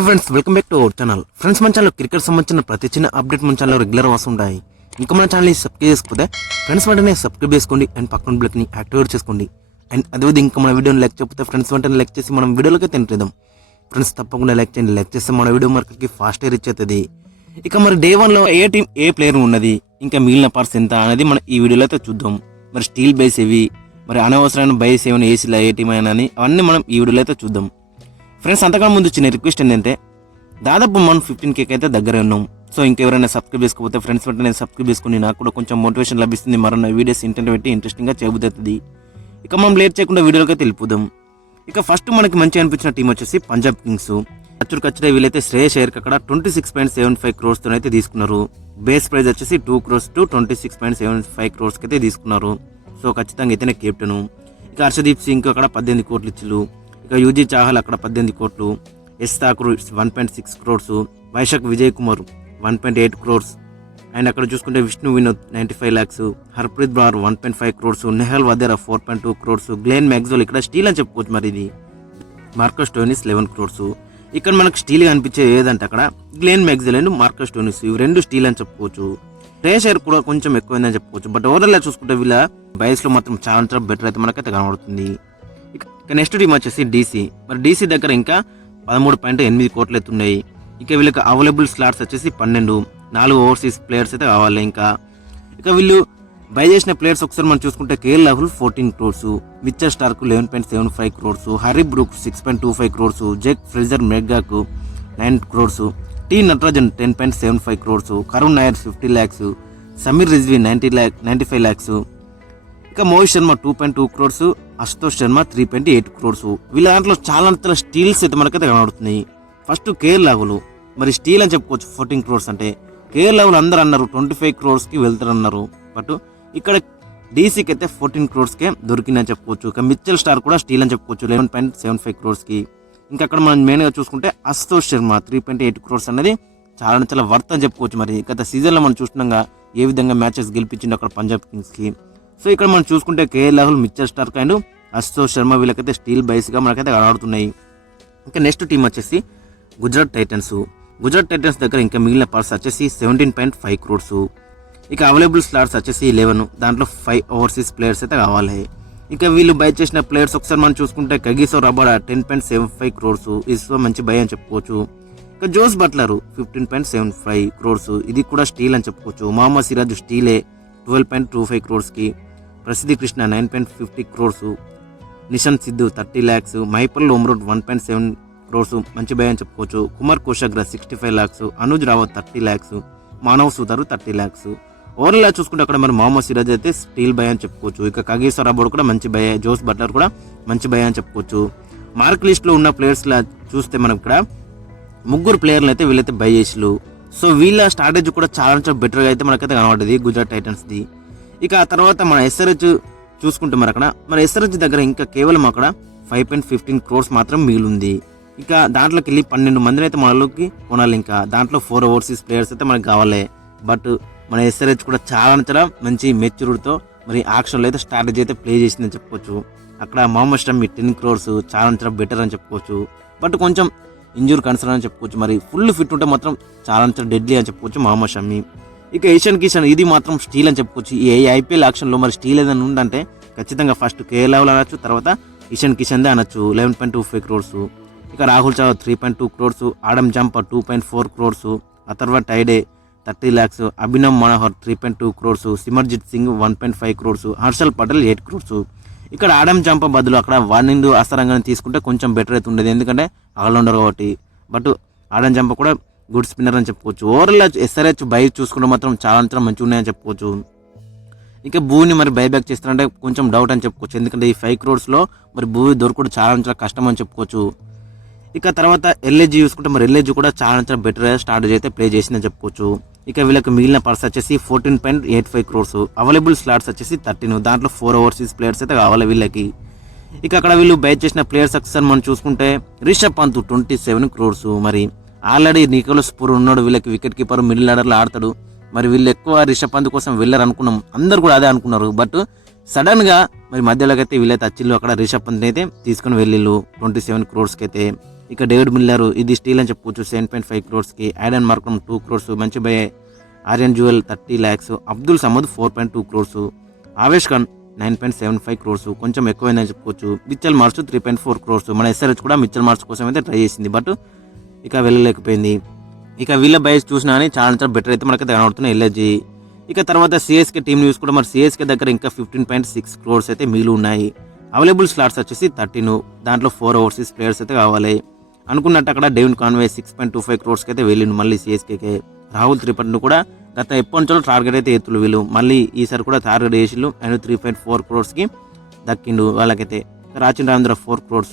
Hi friends, welcome back to our channel. Friends, మన channel cricket సంబంధించిన ప్రతి చిన్న అప్డేట్ మన ఛానల్లో రెగ్యులర్ వస్తుంటాయి. ఇంకా మన ఛానల్ని సబ్స్క్రైబ్ చేసుకోతే ఫ్రెండ్స్ వెంటనే సబ్స్క్రైబ్ చేసుకోండి అండ్ పక్కన బ్లెక్ని యాక్టివేట్ చేసుకోండి. అండ్ అదేవిధంగా ఇంకా మన వీడియోని లైక్ చేయకపోతే ఫ్రెండ్స్ వెంటనే లైక్ చేసి మనం వీడియోలోకి తింటాం. ఫ్రెండ్స్ తప్పకుండా లైక్ చేయండి. లైక్ చేస్తే మన వీడియో మార్కెట్కి ఫాస్ట్ రీచ్ అవుతుంది. ఇక మరి డే 1లో ఏ టీం ఏ ప్లేయర్ ఉన్నది, ఇంకా మిగిలిన పార్ట్స్ ఎంత అనేది మనం ఈ వీడియోలో అయితే చూద్దాం. మరి స్టీల్ బైస్ ఏవి, మరి అనవసరమైన బైస్ ఏమైనా ఏసీలో ఏ టీం అయినా అని అవన్నీ మనం ఈ వీడియోలో అయితే చూద్దాం. ఫ్రెండ్స్, అంతకన్నా ముందు చిన్న రిక్వెస్ట్ ఏంటంటే దాదాపు మనం 15K అయితే దగ్గర ఉన్నాం. సో ఇంకెవరైనా సబ్స్క్రైబ్ చేసుకోకపోతే ఫ్రెండ్స్ వెంటనే సబ్స్క్రైబ్ చేసుకుని నాకు కూడా కొంచెం మోటివేషన్ లభిస్తుంది. మరన్న వీడియోస్ ఇంటర్నెట్ పెట్టి ఇంట్రెస్టింగ్గా చేయబుద్దుతుంది. ఇక మనం లేట్ చేయకుండా వీడియోలోకి అయితే వెళ్ళిపోదాం. ఇక ఫస్ట్ మనకి మంచి అనిపించిన టీం వచ్చేసి పంజాబ్ కింగ్స్. ఖచ్చితంగా వీళ్ళైతే శ్రేయస్ అయ్యర్ అక్కడ 26.75 crores తో అయితే తీసుకున్నారు. బేస్ ప్రైజ్ వచ్చేసి 2 crores to 26.75 crores కి అయితే తీసుకున్నారు. సో ఖచ్చితంగా అయితేనే కెప్టెన్. ఇక హర్షదీప్ సింగ్ అక్కడ 18 కోట్లు ఇచ్చారు. ఇక యూజీ చాహల్ అక్కడ 18 కోట్లు. S Thakur 1.6 crores. Vyshak Vijay Kumar 1.8 crores. And అక్కడ చూసుకుంటే Vishnu Vinod 95 lakhs. Harpreet Brar 1.5 crores. Nehal Wadhera 4.2 crores. Glenn Maxwell ఇక్కడ స్టీల్ అని చెప్పుకోవచ్చు. మరి ఇది మార్కస్ స్టోయినిస్ 11 crores. ఇక్కడ మనకు స్టీల్ గా అనిపించే ఏదంటే అక్కడ Glenn Maxwell and Marcus Stoinis ఇవి రెండు స్టీల్ అని చెప్పుకోవచ్చు. శ్రేయస్ అయ్యర్ కూడా కొంచెం ఎక్కువైందని చెప్పుకోవచ్చు. బట్ ఓవరాల్ గా చూసుకుంటే వీళ్ళ బయస్ లో మాత్రం చాలా బెటర్ అయితే మనకైతే కనబడుతుంది. ఇక నెక్స్ట్ టీం వచ్చేసి డీసీ. మరి డీసీ దగ్గర ఇంకా 13.8 కోట్లు అయితే ఉన్నాయి. ఇక వీళ్ళకి అవైలబుల్ స్లాట్స్ వచ్చేసి 12. 4 ఓవర్సీస్ ప్లేయర్స్ అయితే కావాలి. ఇక వీళ్ళు బై చేసిన ప్లేయర్స్ ఒకసారి మనం చూసుకుంటే KL Rahul 14 crores. Mitchell Starc 11.75 crores. Harry Brook 6.25 crores. Jake Fraser McGurk 9 crores. T Natarajan 10.75 crores. Karun Nair 50 lakhs. Sameer Rizvi 95 lakhs. ఇక మోహిత్ శర్మ 2.2 crores. అశుతోష్ శర్మ 3.8 crores. వీళ్ళ దాంట్లో చాలా స్టీల్స్ అయితే మనకైతే కనబడుతున్నాయి. ఫస్ట్ కేఎల్ రాహుల్ మరి స్టీల్ అని చెప్పుకోవచ్చు 14 crores అంటే. కేఎల్ రాహుల్ అందరూ అన్నారు 25 crores కి వెళ్తారన్నారు. బట్ ఇక్కడ డీసీకి అయితే 14 crores కే దొరికిందని చెప్పుకోవచ్చు. ఇక మిచ్చల్ స్టార్ కూడా స్టీల్ అని చెప్పుకోవచ్చు 11.75 crores కి. ఇంకా అక్కడ మనం మెయిన్ గా చూసుకుంటే అశుతోష్ శర్మ 3.8 crores అనేది చాలా వర్త్ అని చెప్పుకోవచ్చు. మరి గత సీజన్ లో మనం చూస్తున్నాగా ఏ విధంగా మ్యాచెస్ గెలిపించింది అక్కడ పంజాబ్ కింగ్స్ కి. సో ఇక్కడ మనం చూసుకుంటే KL Rahul, Mitchell Starc and Ashutosh Sharma వీళ్ళకైతే స్టీల్ బైస్ గా మనకైతే కనబడుతున్నాయి. ఇంకా నెక్స్ట్ టీం వచ్చేసి గుజరాత్ టైటన్స్. గుజరాత్ టైటన్స్ దగ్గర ఇంకా మిగిలిన పార్ట్స్ వచ్చేసి 17.5 crores. ఇక అవైలబుల్ స్లాట్స్ వచ్చేసి 11. దాంట్లో 5 ఓవర్సీస్ ప్లేయర్స్ అయితే కావాలి. ఇక వీళ్ళు బై చేసిన ప్లేయర్స్ ఒకసారి మనం చూసుకుంటే కగిసో రబాడా 10.75 crores. ఇస్వో మంచి బై అని చెప్పుకోవచ్చు. ఇక జోస్ బట్లర్ 15.75 crores. ఇది కూడా స్టీల్ అని చెప్పుకోవచ్చు. మహమ్మద్ సిరాజ్ స్టీలే 12.25 crores కి. ప్రసిద్ధి Krishna 9.50 crores. Nishant Siddhu 30 lakhs. మైపల్ ఉమ్రోడ్ 1.7 crores మంచి బై అని చెప్పుకోవచ్చు. Kumar కోషాగ్రా 65 lakhs. Anuj Rawat 30 lakhs. Manav సూదారు 30 lakhs. ఓవర్లా చూసుకుంటే అక్కడ మరి మహమ్మద్ సిరాజ్ అయితే స్టీల్ బై అని చెప్పుకోవచ్చు. ఇక కగీసో రబాడా కూడా మంచి బై. జోస్ బట్లర్ కూడా మంచి బై అని చెప్పుకోవచ్చు. మార్క్ లిస్ట్ లో ఉన్న ప్లేయర్స్ లా చూస్తే మనం ఇక్కడ 3 ప్లేయర్లు అయితే వీళ్ళైతే బై చేసిలు. సో వీళ్ళ స్ట్రాటజీ కూడా చాలా బెటర్ గా అయితే మనకైతే కనబడ్డది గుజరాత్ టైటన్స్ ది. ఇక ఆ తర్వాత మన ఎస్ఆర్హెచ్ చూసుకుంటే మరి అక్కడ మన ఎస్ఆర్హెచ్ దగ్గర ఇంకా కేవలం అక్కడ 5.15 crores మాత్రం మిగిలింది. ఇక దాంట్లోకి వెళ్ళి 12 మందిని అయితే మనలోకి కొనాలి. ఇంకా దాంట్లో 4 ఓవర్సీస్ ప్లేయర్స్ అయితే మనకి కావాలి. బట్ మన ఎస్ఆర్హెచ్ కూడా చాలా మంచి మెచ్యూరిటీతో మరి ఆక్షన్లో అయితే స్ట్రాటజీ అయితే ప్లే చేసిందని చెప్పుకోవచ్చు. అక్కడ మహమ్మద్ షమి 10 crores చాలా బెటర్ అని చెప్పుకోవచ్చు. బట్ కొంచెం ఇంజూర్ కన్సర్న్ అని చెప్పుకోవచ్చు. మరి ఫుల్ ఫిట్ ఉంటే మాత్రం చాలా డెడ్లీ అని చెప్పుకోవచ్చు మహమ్మద్ షమి. ఇక ఇషాన్ కిషన్ ఇది మాత్రం స్టీల్ అని చెప్పుకోవచ్చు. ఈ ఐపీఎల్ ఆక్షన్లో మరి స్టీల్ ఏదైనా ఉందంటే ఖచ్చితంగా ఫస్ట్ కేఎల్ రాహుల్ అనొచ్చు, తర్వాత ఇషాన్ కిషన్ దే అనొచ్చు 11.25 crores. ఇక రాహుల్ చావ్ 3.2 crores. Adam jumper 2.4 crores. ఆ తర్వాత టైడే 30 lakhs. Abhinav Manohar 3.2 crores. Simarjeet Singh 1.5 crores. Harshal Patel 8 crores. ఇక్కడ ఆడమ్ జంప బదులు అక్కడ వార్నింగ్ అసరంగానే తీసుకుంటే కొంచెం బెటర్ అయితే ఉండేది, ఎందుకంటే ఆల్రౌండర్ కాబట్టి. బట్ ఆడమ్ జంప కూడా గుడ్ స్పిన్నర్ అని చెప్పుకోవచ్చు. ఓవరాల్ ఎస్ఆర్హెచ్ బై చూసుకుంటే మాత్రం చాలా మంచిగా ఉన్నాయని చెప్పుకోవచ్చు. ఇక భూని మరి బైబ్యాక్ చేస్తారంటే కొంచెం డౌట్ అని చెప్పుకోవచ్చు, ఎందుకంటే ఈ 5 crores లో మరి భూ దొరకడం చాలా కష్టం అని చెప్పుకోవచ్చు. ఇక తర్వాత ఎల్ఏజీ చూసుకుంటే మరి ఎల్ఏజీ కూడా చాలా బెటర్ స్ట్రాటజీ అయితే ప్లే చేసిందని చెప్పుకోవచ్చు. ఇక వీళ్ళకి మిగిలిన పర్స్ వచ్చేసి 14.85 crores. అవైలబుల్ స్లాట్స్ వచ్చేసి 13. దాంట్లో 4 ఓవర్సీస్ ప్లేయర్స్ అయితే కావాలి వీళ్ళకి. ఇక అక్కడ వీళ్ళు బై చేసిన ప్లేయర్స్ ఒకసారి మనం చూసుకుంటే రిషబ్ పంత్ 27 crores. మరి ఆల్రెడీ నికోలస్ పూర్ ఉన్నాడు, వీళ్ళకి వికెట్ కీపర్ మిడిల్ ఆర్డర్లో ఆడతాడు. మరి వీళ్ళు ఎక్కువ రిషబ్ పంత్ కోసం వెళ్ళారు అనుకున్నాం, అందరు కూడా అదే అనుకున్నారు. బట్ సడన్ గా మరి మధ్యలోకి అయితే వీళ్ళైతే వచ్చిల్లు అక్కడ రిషబ్ పంత్ అయితే తీసుకుని వెళ్ళిళ్ళు 27 crores కి అయితే. ఇక డేవిడ్ మిల్లర్ ఇది స్టీల్ అని చెప్పుకోవచ్చు 7.5 crores. యాడన్ మార్క్రమ్ 2 crores, మంచి buy. Aryan Juyal 30 lakhs. Abdul Samad 4.2 crores. Avesh Khan 9.75 crores, కొంచెం ఎక్కువైందని చెప్పుకోవచ్చు. Mitchell Marsh 3.4 crores. మన ఎస్ఆర్హెచ్ కూడా మిచ్చల్ మార్చ్ కోసం అయితే ట్రై చేసింది, బట్ ఇక వెళ్ళలేకపోయింది. ఇక వీళ్ళ బైస్ చూసినా అని చాలా బెటర్ అయితే మనకైతే కనబడుతున్నాయి ఎల్ఎస్జీ. ఇక తర్వాత సిఎస్కే టీం న్యూస్ కూడా మరి సిఎస్కే దగ్గర ఇంకా 15.6 crores అయితే మిగిలి ఉన్నాయి. అవైలబుల్ స్లాట్స్ వచ్చేసి 13, దాంట్లో 4 ఓవర్సీస్ ప్లేయర్స్ అయితే కావాలి. అనుకున్నట్టు అక్కడ డేవిడ్ కాన్వే 6.25 crores అయితే వెళ్ళిండు మళ్ళీ సిఎస్కేకే. రాహుల్ త్రిపాఠిని కూడా గత ఎప్పటి నుంచో టార్గెట్ అయితే ఎత్తులు వీళ్ళు, మళ్ళీ ఈసారి కూడా టార్గెట్ చేసిళ్ళు. ఆయన 3.4 crores దక్కిండు వాళ్ళకైతే. రాచిన్ రవీంద్ర 4 crores,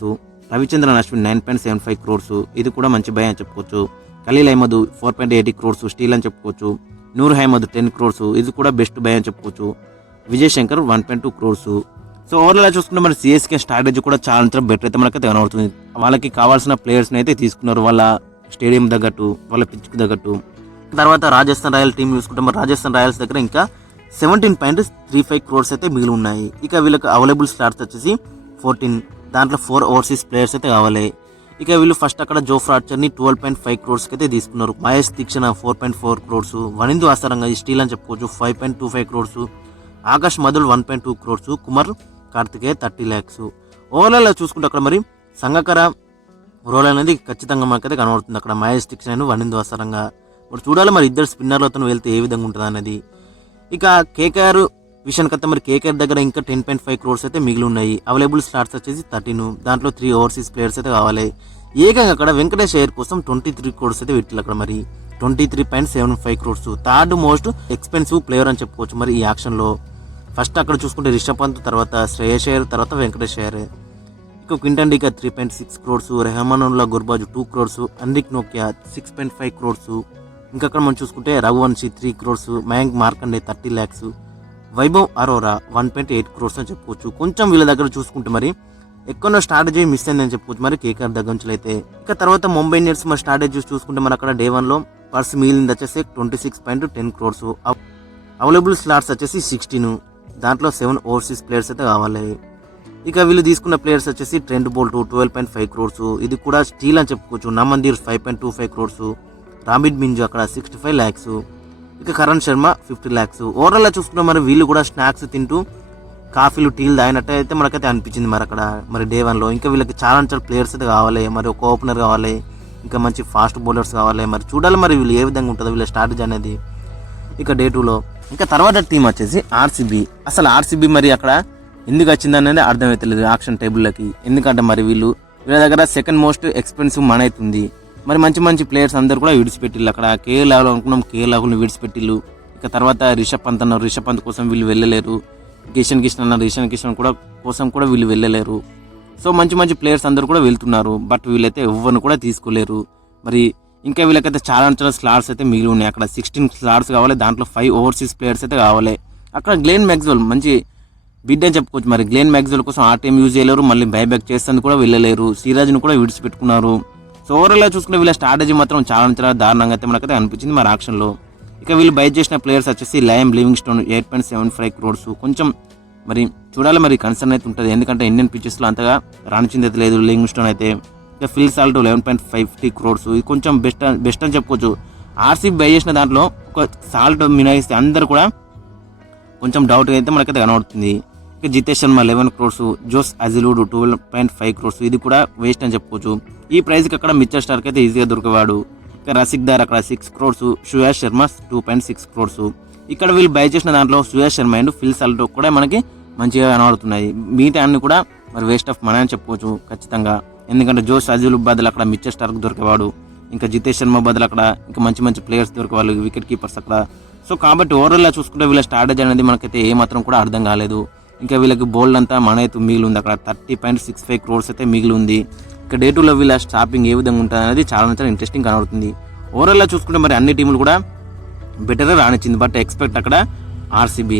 రవిచంద్రన్ అశ్విన్ 9.75 crores, ఇది కూడా మంచి బై అని చెప్పుకోవచ్చు. ఖలీల్ అహ్మద్ 4.80 crores స్టీల్ అని చెప్పుకోవచ్చు. నూర్ అహ్మద్ 10 crores, ఇది కూడా బెస్ట్ బై అని చెప్పుకోవచ్చు. Vijay Shankar 1.2 crores. So overall చూసుకుంటే మన సిఎస్కే స్ట్రాటజీ కూడా చాలా బెటర్ అయితే మనకైతే కనబడుతుంది. వాళ్ళకి కావాల్సిన ప్లేయర్స్ని అయితే తీసుకున్నారు, వాళ్ళ స్టేడియం తగ్గట్టు, వాళ్ళ పిచ్కు తగ్గట్టు. తర్వాత రాజస్థాన్ రాయల్ టీం చూసుకుంటే మరి రాజస్థాన్ రాయల్స్ దగ్గర ఇంకా 17.35 crores అయితే మిగిలి ఉన్నాయి. ఇక వీళ్ళకి అవైలబుల్ స్లాట్స్ వచ్చేసి 14, దాంట్లో 4 ఓవర్సీస్ ప్లేయర్స్ అయితే కావాలి. ఇక వీళ్ళు ఫస్ట్ అక్కడ జోఫ్రా ఆర్చర్ని 12.5 crores అయితే తీసుకున్నారు. మహేష్ దీక్షణ 4.4 crores, వనిందు ఆసారంగా స్టీల్ అని చెప్పుకోవచ్చు 5.25 crores, Akash Madhwal 1.2 crores, Kumar Kartikeya 30 lakhs. Overall చూసుకుంటే అక్కడ మరి సంగకర రోల్ అనేది ఖచ్చితంగా మనకైతే కనబడుతుంది. అక్కడ మహేష్ దీక్షణ వనిందు ఆసారంగా మరి చూడాలి మరి ఇద్దరు స్పిన్నర్లతో వెళ్తే ఏ విధంగా ఉంటుంది అనేది. ఇక కేకేఆర్ విషయానికి వస్తే మరి కేకేఆర్ దగ్గర ఇంకా 10.5 crores అయితే మిగిలి ఉన్నాయి. అవైలబుల్ స్లాట్స్ వచ్చేసి 13, దాంట్లో 3 ఓవర్సీస్ ప్లేయర్స్ అయితే కావాలి. ఏకంగా అక్కడ వెంకటేష్ అయ్యర్ కోసం 23 crores అయితే పెట్టారు. అక్కడ మరి 23.75 crores, third most expensive player అని చెప్పుకోవచ్చు మరి ఈ యాక్షన్లో. ఫస్ట్ అక్కడ చూసుకుంటే రిషబ్ పంత్, తర్వాత శ్రేయస్ అయ్యర్, తర్వాత వెంకటేష్ అయ్యర్. ఇక Quinton de Kock 3.6 crores, Rahmanullah Gurbaz 2 crores, Anrich నోకియా 6.5 crores. ఇంకా అక్కడ మనం చూసుకుంటే Raghuvanshi 3 crores, Mayank Markande 30 lakhs, Vaibhav Arora 1.8 crores అని చెప్పుకోవచ్చు. కొంచెం వీళ్ళ దగ్గర చూసుకుంటే మరి ఎక్కువ స్ట్రాటజీ మిస్ అయిందని చెప్పుకోవచ్చు మరి కేకేఆర్ దగ్గర నుంచి అయితే. ఇక తర్వాత ముంబై ఇండియన్స్ మరి స్ట్రాటజీ చూసుకుంటే మరి అక్కడ డే 1లో పర్స్ మిగిలింది వచ్చేసి 26.10 crores. అవైలబుల్ స్లాట్స్ వచ్చేసి 16, దాంట్లో 7 ఓవర్సీస్ ప్లేయర్స్ అయితే కావాలి. ఇక వీళ్ళు తీసుకున్న ప్లేయర్స్ వచ్చేసి ట్రెంట్ బోల్ట్ 12.5 crores, ఇది కూడా స్టీల్ అని చెప్పుకోవచ్చు. నమందీర్ 5.25 crores, రాబిడ్ మింజు అక్కడ 65 lakhs, ఇక కరణ్ శర్మ 50 lakhs. ఓవరాల్ చూసుకున్నా మరి వీళ్ళు కూడా స్నాక్స్ తింటూ కాఫీలు టీలు తాగినట్టు అయితే మనకైతే అనిపించింది మరి అక్కడ మరి డే 1లో. ఇంకా వీళ్ళకి చాలా ప్లేయర్స్ అయితే కావాలి, మరి ఒక ఓపెనర్ కావాలి, ఇంకా మంచి ఫాస్ట్ బౌలర్స్ కావాలి. మరి చూడాలి మరి వీళ్ళు ఏ విధంగా ఉంటుందో వీళ్ళ స్ట్రాటజీ అనేది ఇక డే 2లో. ఇంకా తర్వాత టీం వచ్చేసి ఆర్సీబీ. అసలు ఆర్సీబీ మరి అక్కడ ఎందుకు వచ్చింది అనేది అర్థమవుతలేదు ఆక్షన్ టేబుల్లోకి. ఎందుకంటే మరి వీళ్ళ దగ్గర సెకండ్ మోస్ట్ ఎక్స్పెన్సివ్ మనీ అవుతుంది. మరి మంచి ప్లేయర్స్ అందరూ కూడా విడిచిపెట్టిళ్ళు. అక్కడ కేఎల్ రాహుల్ అనుకున్నాం, కేఎల్ రాహుల్ని విడిచిపెట్టిళ్ళు. ఇక తర్వాత రిషబ్ పంత్ అన్నారు, రిషబ్ పంత్ కోసం వీళ్ళు వెళ్ళలేరు. కిషన్ అన్నారు, కిషన్ కూడా కోసం కూడా వీళ్ళు వెళ్ళలేరు. సో మంచి ప్లేయర్స్ అందరూ కూడా వెళ్తున్నారు, బట్ వీళ్ళైతే ఎవరిని కూడా తీసుకోలేరు. మరి ఇంకా వీళ్ళకైతే చాలా స్లాట్స్ అయితే మిగిలి ఉన్నాయి. అక్కడ 16 స్లాట్స్ కావాలి, దాంట్లో 5 ఓవర్సీస్ ప్లేయర్స్ అయితే కావాలి. అక్కడ గ్లెన్ మ్యాక్స్వెల్ మంచి బిడ్ అని చెప్పుకోవచ్చు. మరి గ్లెన్ మ్యాక్స్వెల్ కోసం ఆ టీం యూజ్ చేయలేరు, మళ్ళీ బైబ్యాక్ చేస్తుంది కూడా వెళ్ళలేరు. సిరాజ్ను కూడా విడిచిపెట్టుకున్నారు. సో ఓవరాల్గా చూసుకుంటే వీళ్ళ స్ట్రాటజీ మాత్రం చాలా దారుణంగా అయితే మనకైతే అనిపించింది మరి ఆక్షన్లో. ఇక వీళ్ళు బై చేసిన ప్లేయర్స్ వచ్చేసి లయం లివింగ్స్టోన్ 8.75 crores. కొంచెం మరి చూడాలి మరి కన్సర్న్ అయితే ఉంటుంది, ఎందుకంటే ఇండియన్ పిచ్చెస్లో అంతగా రాణించింది అయితే లేదు లివింగ్స్టోన్ అయితే. ఇక ఫిల్ సాల్ట్ 11.50 crores, ఇది కొంచెం బెస్ట్ అని చెప్పుకోవచ్చు. ఆర్సీబీ బై చేసిన దాంట్లో ఒక సాల్ట్ మినహాయిస్తే అందరూ కూడా కొంచెం డౌట్ అయితే మనకైతే కనబడుతుంది. ఇక Jitesh Sharma 11 crores, Josh Hazlewood 12.5 crores, ఇది కూడా వేస్ట్ అని చెప్పుకోవచ్చు. ఈ ప్రైస్కి అక్కడ మిచ్చర్ స్టార్కి అయితే ఈజీగా దొరికేవాడు. ఇక రసిక్ దార్ అక్కడ 6 crores, సుయాష్ శర్మ 2.6 crores. ఇక్కడ వీళ్ళు బై చేసిన దాంట్లో Suyash Sharma and Phil Salt కూడా మనకి మంచిగా కనబడుతున్నాయి. మిగతా అన్ని కూడా మరి వేస్ట్ ఆఫ్ మనీ అని చెప్పుకోవచ్చు ఖచ్చితంగా. ఎందుకంటే జోస్ అజిలుడ్ బదులు అక్కడ మిచ్చర్ స్టార్క్ దొరికేవాడు, ఇంకా జితేష్ శర్మ బదులు అక్కడ ఇంకా మంచి ప్లేయర్స్ దొరికేవాళ్ళు, వికెట్ కీపర్స్ అక్కడ. సో కాబట్టి ఓవరాల్గా చూసుకుంటే వీళ్ళ స్ట్రాటజీ అనేది మనకైతే ఏమాత్రం కూడా అర్థం కాలేదు. ఇంకా వీళ్ళకి బోల్డ్ అంతా మనీ అయితే మిగిలి ఉంది. అక్కడ 30.65 crores అయితే మిగిలి ఉంది. ఇక డే 2లో వీళ్ళ స్టాపింగ్ ఏ విధంగా ఉంటుంది అనేది చాలా ఇంట్రెస్టింగ్ కనబడుతుంది. ఓవరాల్గా చూసుకుంటే మరి అన్ని టీములు కూడా బెటర్గా రానిచ్చింది, బట్ ఎక్స్పెక్ట్ అక్కడ ఆర్సీబీ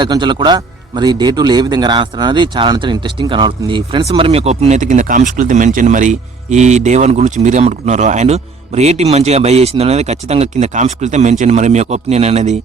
దగ్గర నుంచి కూడా మరి డే 2లో ఏ విధంగా రాస్తారు అనేది చాలా ఇంట్రెస్టింగ్ కనబడుతుంది. ఫ్రెండ్స్ మరి మీ యొక్క ఒపీనియన్ అయితే కింద కామెంట్స్లో అయితే మెన్షన్ మరి ఈ డే 1 గురించి మీరేమనుకుంటున్నారో, అండ్ మరి ఏ టీం మంచిగా బై చేసిందో అనేది ఖచ్చితంగా కింద కామెంట్స్లో అయితే మెన్షన్ మరి మీ యొక్క ఒపీనియన్ అనేది.